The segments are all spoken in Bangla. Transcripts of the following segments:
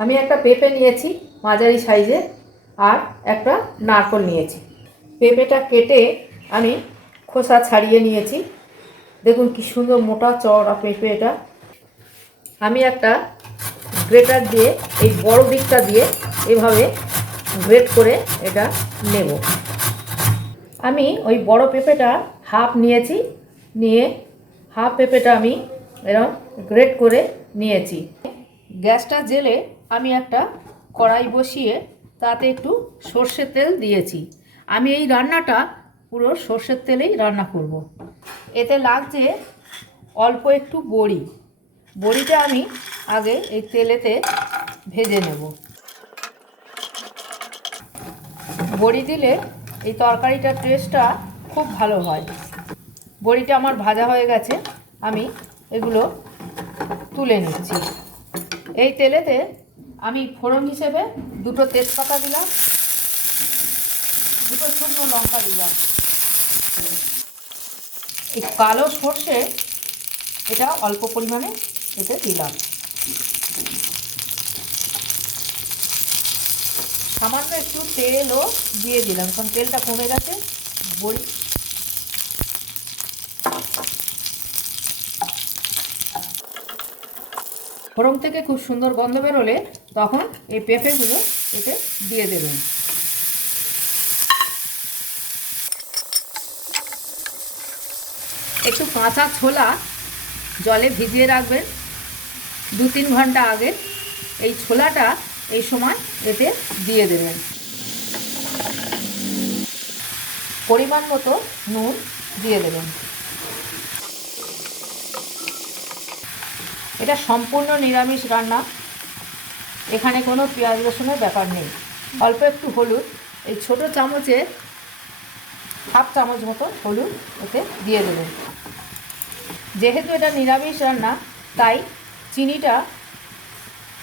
আমি একটা পেঁপে নিয়েছি মাঝারি সাইজে, আর একটা নারকেল নিয়েছি। পেঁপেটা কেটে আমি খোসা ছাড়িয়ে নিয়েছি। দেখুন কি সুন্দর মোটা চওড়া পেঁপে এটা। আমি একটা গ্রেটার দিয়ে এই বড় দিকটা দিয়ে এভাবে গ্রেট করে এটা নেব। আমি ওই বড় পেঁপেটা হাফ নিয়েছি, নিয়ে হাফ পেঁপেটা আমি এরকম গ্রেট করে নিয়েছি। গ্যাসটা জেলে আমি একটা কড়াই বসিয়ে তাতে একটু সর্ষের তেল দিয়েছি। আমি এই রান্নাটা পুরো সর্ষের তেলেই রান্না করব। এতে লাগছে অল্প একটু বড়ি। বড়িটা আমি আগে এই তেলেতে ভেজে নেব। বড়ি দিলে এই তরকারিটার টেস্টটা খুব ভালো হয়। বড়িটা আমার ভাজা হয়ে গেছে, আমি এগুলো তুলে নিচ্ছি। এই তেলেতে আমি ফোড়ন হিসেবে দুটো তেজপাতা দিলাম, দুটো শুকনো লঙ্কা দিলাম। এই কালো সর্ষে এটা অল্প পরিমাণে এতে দিলাম। সামান্য একটু তেলও দিয়ে দিলাম, কারণ তেলটা কমে গেছে। বড়ি ফোড়ন থেকে খুব সুন্দর গন্ধ বেরোলে তখন এই পেঁপেগুলো এতে দিয়ে দেবেন। একটু কাঁচা ছোলা জলে ভিজিয়ে রাখবেন 2-3 ঘন্টা আগে। এই ছোলাটা এই সময় এতে দিয়ে দেবেন। পরিমাণ মতো নুন দিয়ে দেবেন। এটা সম্পূর্ণ নিরামিষ রান্না, এখানে কোনো পেঁয়াজ রসুনের ব্যাপার নেই। অল্প একটু হলুদ, এই ছোটো চামচে হাফ চামচ মতো হলুদ এতে দিয়ে দেবেন। যেহেতু এটা নিরামিষ রান্না তাই চিনিটা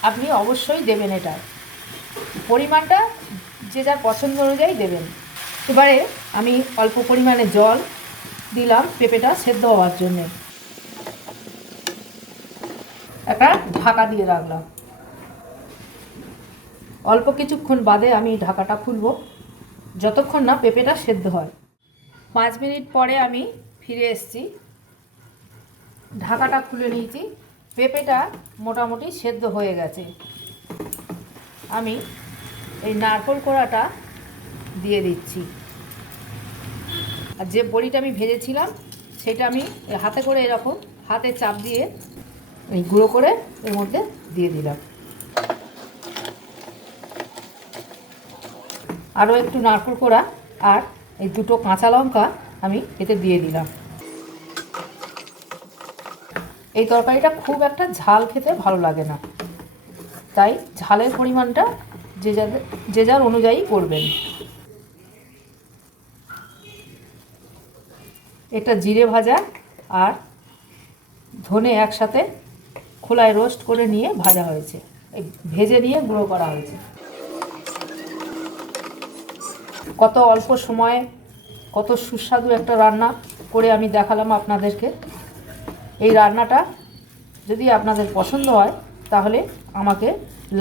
আপনি অবশ্যই দেবেন। এটা পরিমাণটা যে যার পছন্দ অনুযায়ী দেবেন। এবারে আমি অল্প পরিমাণে জল দিলাম পেঁপেটা সেদ্ধ হওয়ার জন্যে। একটা ঢাকা দিয়ে রাখলাম। অল্প কিছুক্ষণ বাদে আমি ঢাকাটা খুলব, যতক্ষণ না পেঁপেটা সেদ্ধ হয়। 5 মিনিট পরে আমি ফিরে এসেছি, ঢাকাটা খুলে নিয়েছি। পেঁপেটা মোটামুটি সেদ্ধ হয়ে গেছে। আমি এই নারকেল কোড়াটা দিয়ে দিচ্ছি, আর যে বড়িটা আমি ভেজেছিলাম সেটা আমি হাতে করে এরকম হাতে চাপ দিয়ে এই গুঁড়ো করে এর মধ্যে দিয়ে দিলাম। আরও একটু নারকেল কোড়া আর এই দুটো কাঁচা লঙ্কা আমি এতে দিয়ে দিলাম। এই তরকারিটা খুব একটা ঝাল খেতে ভালো লাগে না, তাই ঝালের পরিমাণটা যে যার অনুযায়ী করবেন। এটা জিরে ভাজা আর ধনে একসাথে খোলায় রোস্ট করে নিয়ে ভাজা হয়েছে, ভেজে নিয়ে গুঁড়ো করা হয়েছে। কত অল্প সময়ে কত সুস্বাদু একটা রান্না করে আমি দেখালাম আপনাদেরকে। এই রান্নাটা যদি আপনাদের পছন্দ হয় তাহলে আমাকে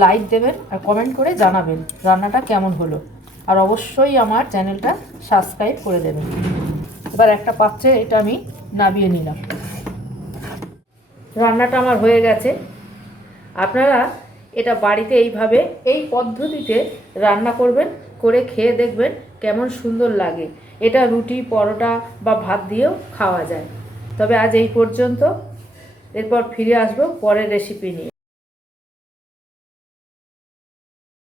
লাইক দেবেন আর কমেন্ট করে জানাবেন রান্নাটা কেমন হলো, আর অবশ্যই আমার চ্যানেলটা সাবস্ক্রাইব করে দেবেন। এবার একটা পাত্রে এটা আমি নামিয়ে নিলাম। রান্নাটা আমার হয়ে গেছে। আপনারা এটা বাড়িতে এইভাবে এই পদ্ধতিতে রান্না করবেন, করে খেয়ে দেখবেন কেমন সুন্দর লাগে। এটা রুটি, পরোটা বা ভাত দিয়েও খাওয়া যায়। তবে আজ এই পর্যন্ত, এরপর ফিরে আসবো পরের রেসিপি নিয়ে।